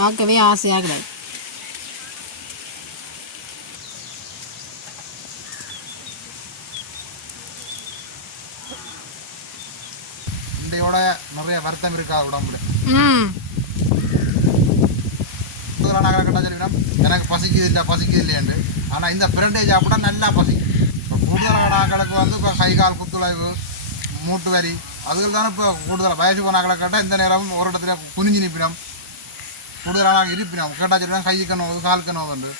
பார்க்கவே ஆசையாக கிடையாது. இண்டையோட நிறைய வருத்தம் இருக்கா உடம்புல? நாங்கள் கேட்டால் சொல்லிவிடும் எனக்கு பசிக்குது இல்லை பசிக்குது இல்லையாண்டு ஆனால் இந்த பிரண்டை சாப்பிட்டா நல்லா பசிக்கும். இப்போ கூடுதலாக நாங்களுக்கு வந்து இப்போ கை கால் குத்துளைவு மூட்டு வலி அதுகள் தானே இப்போ கூடுதலாக வயசு போனாக்களை கேட்டால் இந்த நேரமும் ஒரு இடத்துல குனிஞ்சு நிற்பினோம். கூடுதலாக இருப்பினோம் கேட்டால் சொல்லிவிடும் கைக்கு நோவு காலுக்கு நோவுண்டு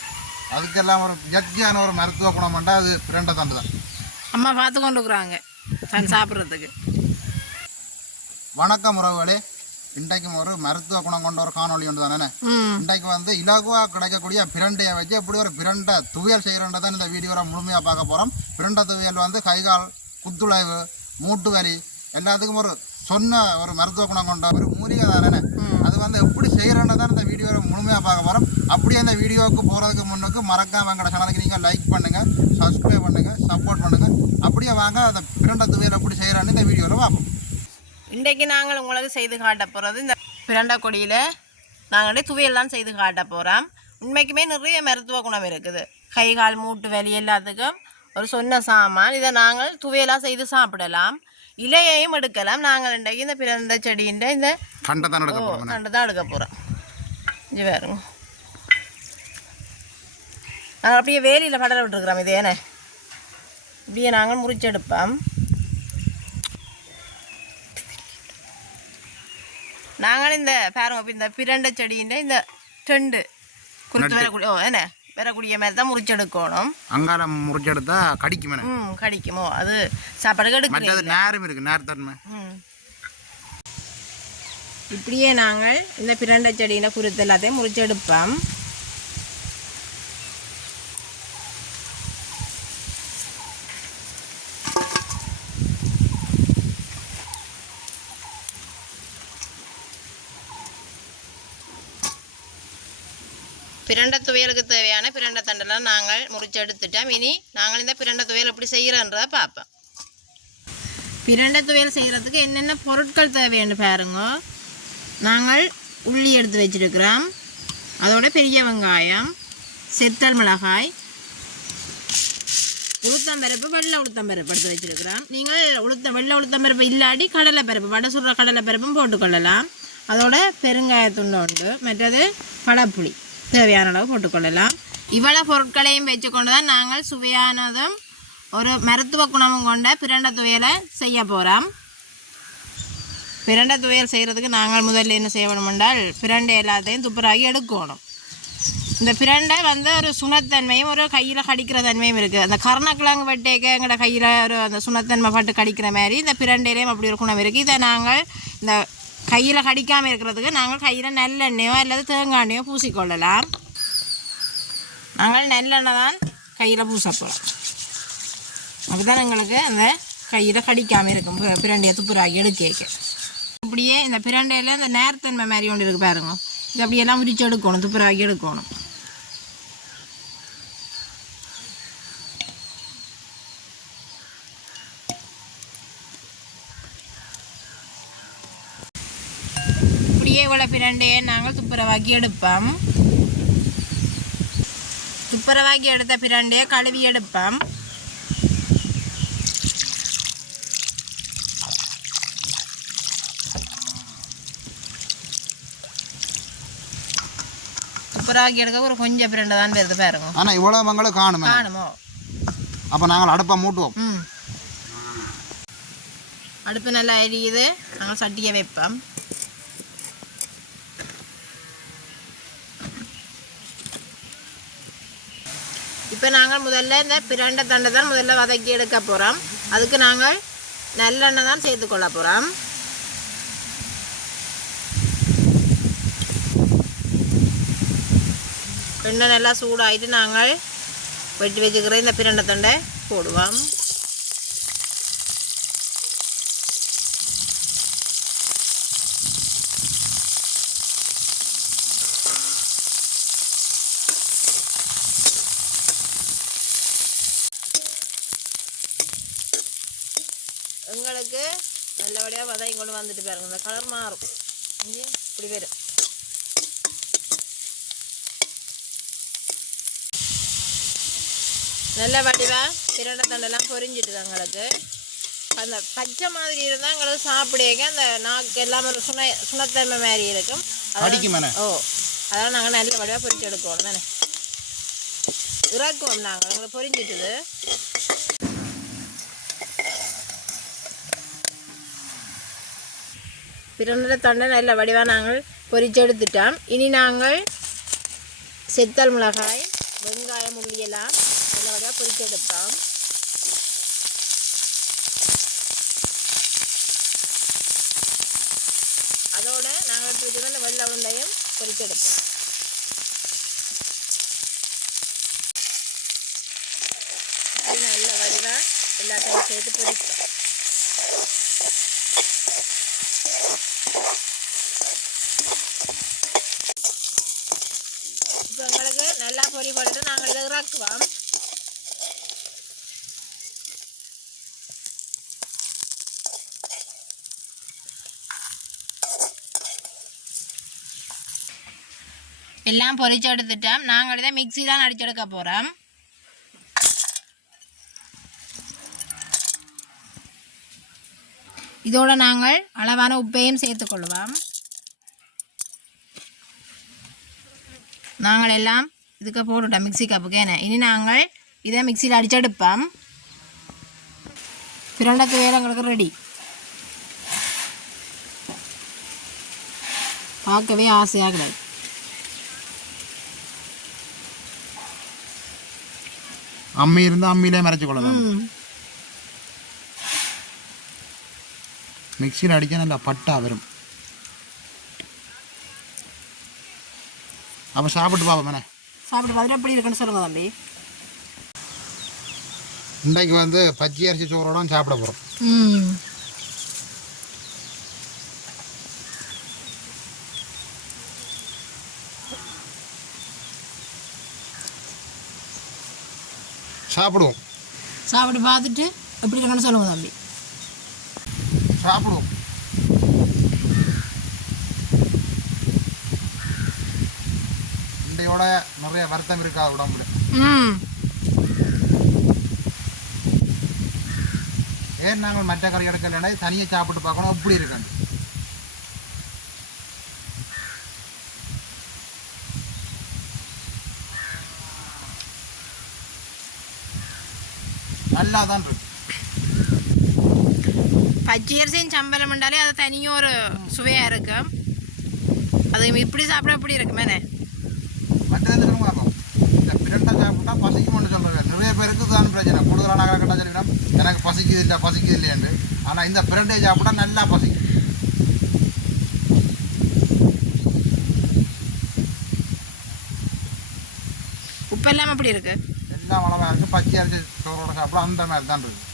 அதுக்கெல்லாம் ஒரு இயற்கையான ஒரு மருத்துவ குணம் பண்ணால் அது பிரண்டை தண்டு தான் அம்மா பார்த்து கொண்டு இருக்கிறாங்க தான் சாப்பிட்றதுக்கு வணக்கம் உறவுகளே இன்றைக்கும் ஒரு மருத்துவ குணம் கொண்ட ஒரு காணொளி ஒன்று தானே இன்றைக்கு வந்து இலகுவாக கிடைக்கக்கூடிய பிரண்டையை வச்சு எப்படி ஒரு பிரண்டை துவியல் செய்கிறன்றதை இந்த வீடியோவில் முழுமையாக பார்க்க போகிறோம் பிரண்டை துவியல் வந்து கைகால் குத்துளைவு மூட்டு வலி எல்லாத்துக்கும் ஒரு சொன்ன ஒரு மருத்துவ குணம் கொண்ட ஒரு மூலிகை தானே அது வந்து எப்படி செய்கிறன்றதை இந்த வீடியோவில் முழுமையாக பார்க்க போகிறோம் அப்படியே அந்த வீடியோவுக்கு போகிறதுக்கு முன்னுக்கு மறக்காம எங்களோட சேனலுக்கு நீங்கள் லைக் பண்ணுங்கள் சப்ஸ்கிரைப் பண்ணுங்கள் சப்போர்ட் பண்ணுங்கள் அப்படியே வாங்க அந்த பிரண்டை துவியல் எப்படி செய்கிறேன்னு இந்த வீடியோவில் பார்ப்போம். இன்றைக்கு நாங்கள் உங்களுக்கு செய்து காட்ட போகிறது இந்த பிரண்டை கொடியில் நாங்களே துவையெல்லாம் செய்து காட்ட போகிறோம் உண்மைக்குமே நிறைய மருத்துவ குணம் இருக்குது. கை கால் மூட்டு வலி எல்லாத்துக்கும் ஒரு சொன்ன சாமான். இதை நாங்கள் துவையலாக செய்து சாப்பிடலாம். இலையையும் எடுக்கலாம். நாங்கள் இன்றைக்கு இந்த பிறந்த செடியின் இந்த கண்டை தான் எடுக்க போகிறோம் கண்டு தான் எடுக்க போகிறோம் இது பாருங்க. நாங்கள் அப்படியே வேலியில் படர விட்டுருக்குறோம். இது ஏனே இப்படியே நாங்கள் முறிச்செடுப்போம் நாங்கள் இந்த பாருங்க இந்த பிரண்டை செடியின் இந்த டெண்டு குறுத்து வரக்கூடிய ஓ என்ன? வரக்கூடிய மாதிரி தான் முறிச்செடுக்கணும். அங்காரம் முறிச்செடுத்தா கடிக்கும். ம் கடிக்குமோ? அது சாப்பாடு மற்றது எடுக்கிறீங்க நேரம் இருக்கு நேரத்தன்மை. ம். இப்படியே நாங்கள் இந்த பிரண்டை செடியில் குருத்து எல்லாத்தையும் முறிச்செடுப்போம். பிரண்ட துவையலுக்கு தேவையான பிரண்ட தண்டெல்லாம் நாங்கள் முறிச்செடுத்துட்டோம். இனி நாங்கள் இந்த பிரண்டை துவையல் எப்படி செய்கிறன்றதை பார்ப்போம். பிரண்டை துவையல் செய்கிறதுக்கு என்னென்ன பொருட்கள் தேவைன்னு பாருங்க. நாங்கள் உள்ளி எடுத்து வச்சிருக்கிறோம். அதோட பெரிய வெங்காயம் செத்தல் மிளகாய் உளுத்தம்பருப்பு வெள்ளை உளுத்தம்பருப்பு எடுத்து வச்சிருக்கிறோம். நீங்கள் உளுத்த வெள்ளை உளுத்தம்பருப்பு இல்லாட்டி கடலைப்பருப்பு வடை சுடுற கடலைப்பருப்பும் போட்டுக்கொள்ளலாம். அதோட பெருங்காயத்துண்டு உண்டு. மற்றது பழப்புளி. தேவையான அளவு போட்டுக்கொள்ளலாம். இவ்வளவு பொருட்களையும் வச்சுக்கொண்டு தான் நாங்கள் சுவையானதும் ஒரு மருத்துவ குணமும் கொண்ட பிரண்டை துவையலை செய்ய போகிறோம் பிரண்டை துவையல் செய்கிறதுக்கு நாங்கள் முதல்ல என்ன செய்யணும் என்றால் பிரண்டை எல்லாத்தையும் துப்புராகி எடுக்கணும். இந்த பிரண்டை வந்து ஒரு சுனத்தன்மையும் ஒரு கையில் கடிக்கிற தன்மையும் இருக்குது அந்த கருணக்கிழங்கு வெட்டேக்க எங்களோட கையில் ஒரு அந்த சுனத்தன்மை பட்டு கடிக்கிற மாதிரி இந்த பிரண்டையிலையும் அப்படி ஒரு குணம் இருக்குது இதை நாங்கள் இந்த கையில் கடிக்காமல் இருக்கிறதுக்கு நாங்கள் கையில் நல்லெண்ணெயோ அல்லது தேங்காய் எண்ணெயோ பூசிக்கொள்ளலாம் நாங்கள் நல்லெண்ணெய் தான் கையில் பூச போகிறோம் அப்பதான் எங்களுக்கு அந்த கையில் கடிக்காமல் இருக்கும் பிரண்டையை துப்புராகி எடுக்க இப்படியே இந்த பிரண்டையில் இந்த நேரத்தன்மை மாதிரி ஒன்று இருக்குது பாருங்க இது அப்படியெல்லாம் உரிச்சு எடுக்கணும் துப்புராகி எடுக்கணும் பிரண்டையை நாங்கள் துப்புரவாக்கி எடுப்போம். துப்புரவாக்கி எடுத்த பிரண்டையை கழுவி எடுப்போம். துப்புரவாக்கி எடுக்க ஒரு கொஞ்சம் பிரண்டை தான் வருது பாருங்க. ஆனால் இவ்வளோ மங்களும் காணுமே. காணுமோ? அப்போ நாங்கள் அடுப்பை மூட்டுவோம். அடுப்பு நல்லா எரியுது நாங்கள் சட்டியை வைப்போம். இப்போ நாங்கள் முதல்ல இந்த பிரண்டை தண்டை தான் முதல்ல வதக்கி எடுக்க போகிறோம் அதுக்கு நாங்கள் நல்லெண்ணெய் தான் சேர்த்து கொள்ள போகிறோம் எண்ணெய் நல்லா சூடாகிட்டு நாங்கள் வெட்டி வச்சுக்கிற இந்த பிரண்டை தண்டை போடுவோம். உங்களுக்கு நல்லபடியாக வதங்கி கொண்டு வந்துட்டு பாருங்க. இந்த கலர் மாறும். இஞ்சி இப்படி வரும். நல்ல வடிவாக பிரண்டை தண்டெல்லாம் பொரிஞ்சிட்டு எங்களுக்கு. அந்த பச்சை மாதிரி இருந்தால் எங்களுக்கு சாப்பிடுங்க. அந்த நாக்கு எல்லாமே சுன சுனத்தன்மை மாதிரி இருக்கும். ஓ அதெல்லாம் நாங்கள் நல்ல வடிவாக பொரிச்சு எடுக்கணும் தானே இறக்குவோம் நாங்கள் எங்களை பொரிஞ்சிட்டுது. பிரண்டை தண்டை நல்ல வடிவாக நாங்கள் பொறிச்செடுத்துட்டோம் இனி நாங்கள் செத்தல் மிளகாய் வெங்காயம் உள்ளியெல்லாம் நல்ல வடிவாக பொரிச்சு அதோடு அதோட நாங்கள் எடுத்து வச்சுருந்த அந்த வெள்ளை உருண்டையும் பொறிச்செடுப்போம் நல்ல வடிவாக எல்லாத்தையும் சேர்த்து பொரிப்போம் இப்போ எங்களுக்கு நல்லா பொறி போட்டு நாங்கள் இதை இறக்குவோம். எல்லாம் பொரிச்சு எடுத்துட்டோம். நாங்கள் தான் மிக்ஸி தான் அடிச்செடுக்க போகிறோம் இதோட நாங்கள் அளவான உப்பையும் சேர்த்துக்கொள்வோம் நாங்கள் எல்லாம் இதுக்கு போட்டுட்டோம் மிக்ஸி கப்புக்கு என்ன இனி நாங்கள் இதை மிக்சியில் அடிச்செடுப்போம் பிரண்டத்து வேலை எங்களுக்கு ரெடி பார்க்கவே ஆசையாக கிடையாது அம்மி இருந்தால் அம்மியிலே மறைச்சு கொள்ளலாம் மிக்சியில் அடிக்க நல்லா பட்டா வரும் அப்போ சாப்பிட்டு பார்ப்போம் என்ன சாப்பிட்டு பார்த்துட்டு எப்படி இருக்குன்னு சொல்லுங்க தம்பி. இன்றைக்கு வந்து பச்சை அரிசி சோறோட சாப்பிட போகிறோம் ம். சாப்பிடுவோம். சாப்பிட்டு பார்த்துட்டு எப்படி இருக்குன்னு சொல்லுங்க தம்பி. சாப்பிடுவோம். இன்றையோட நிறைய வருத்தம் இருக்கா உடம்புல? ஏன் நாங்கள் மற்ற கறி எடுக்கலைன்னா தனியாக சாப்பிட்டு பார்க்கணும் அப்படி இருக்காங்க. நல்லா தான் இருக்கு. பச்சரிசியும் சம்பளம் பண்ணாலே அது தனியும் ஒரு சுவையாக இருக்கும் அது இப்படி சாப்பிட எப்படி இருக்குமேனே? மற்றது பார்ப்போம் இந்த பிரண்டை சாப்பிட்டா பசிக்கும்னு சொல்கிறேன் நிறைய பேருக்கு தான் பிரச்சனை கூடுதலான கட்ட சொல்லிவிடும் எனக்கு பசிக்குது இல்லை பசிக்குது இல்லையாண்டு ஆனால் இந்த பிரண்டையை சாப்பிட்டா நல்லா பசிக்கும் உப்பெல்லாம் எப்படி இருக்கு? எல்லாம் வளமாக இருக்குது பச்சை அரிசி சோறோட சாப்பிட அந்த மாதிரி தான் இருக்குது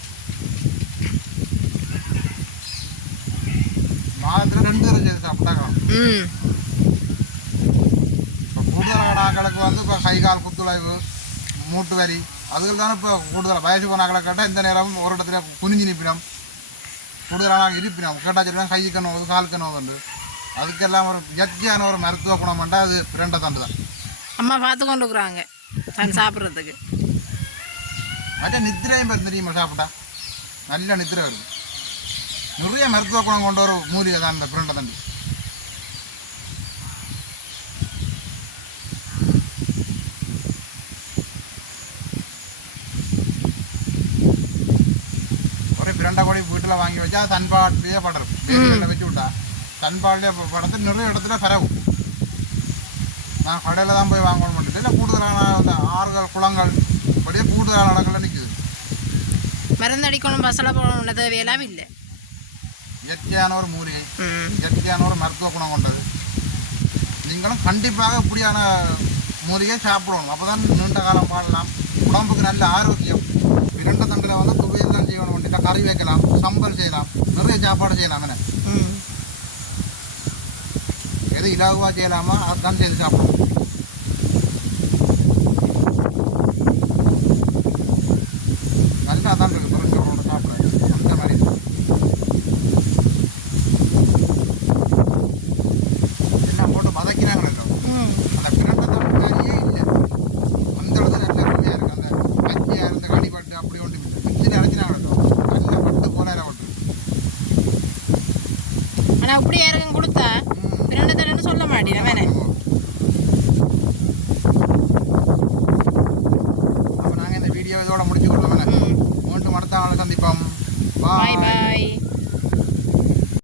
மாதத்தில் ரெண்டு தடவை செய்து சாப்பிட்டாக்கலாம். ம். இப்போ கூடுதலான ஆக்களுக்கு வந்து இப்போ கை கால் குத்துளைவு மூட்டு வரி அதுகள் தானே இப்போ கூடுதல். வயசு போன ஆக்களை கேட்டால் இந்த நேரம் ஒரு இடத்துல குனிஞ்சு நிற்பினோம் கூடுதலான இருப்பினோம். கேட்டால் சொல்லுவாங்க கைக்கு நோவு காலுக்கு நோவுண்டு அதுக்கெல்லாம் ஒரு இயற்கையான ஒரு மருத்துவ குணம்ண்டா அது பிரண்டை தண்டு தான். அம்மா பார்த்து கொண்டு இருக்கிறாங்க நான் சாப்பிட்றதுக்கு. மற்ற நித்திரையும் பேர் தெரியுமா சாப்பிட்டா? நல்ல நித்திரை வருது. நிறைய மருத்துவ குணம் கொண்ட ஒரு மூலிகை தான் இந்த பிரண்டை தண்டு. ஒரு பிரண்டை கொடி வீட்டில் வாங்கி வச்சா தன்பாட்டிலேயே வெளியில் வச்சு விட்டா. தன்பாட்டிலே படத்து நிறைய இடத்துல பரவும் நான் கடையில் தான் போய் வாங்கணும் மட்டும் இல்லை கூடுதலான ஆறுகள் குளங்கள் இப்படியே கூடுதலான இடங்கள்ல நிற்குது மருந்தடிக்கணும் பசலை போகணும் தேவையெல்லாம் இல்லை. இயற்கையான ஒரு மூலிகை. இயற்கையான ஒரு மருத்துவ குணம் கொண்டது. நீங்களும் கண்டிப்பாக இப்படியான மூலிகை சாப்பிடணும். அப்போ தான் நீண்ட காலம் வாழலாம். உடம்புக்கு நல்ல ஆரோக்கியம். இரண்டு தண்டில் வந்து துவையல் தான் இல்லை கறி வைக்கலாம் சம்பல் செய்யலாம் நிறைய சாப்பாடு செய்யலாம் என்ன? எது இலகுவாக செய்யலாமா? அதுதான் செய்து சாப்பிடணும்.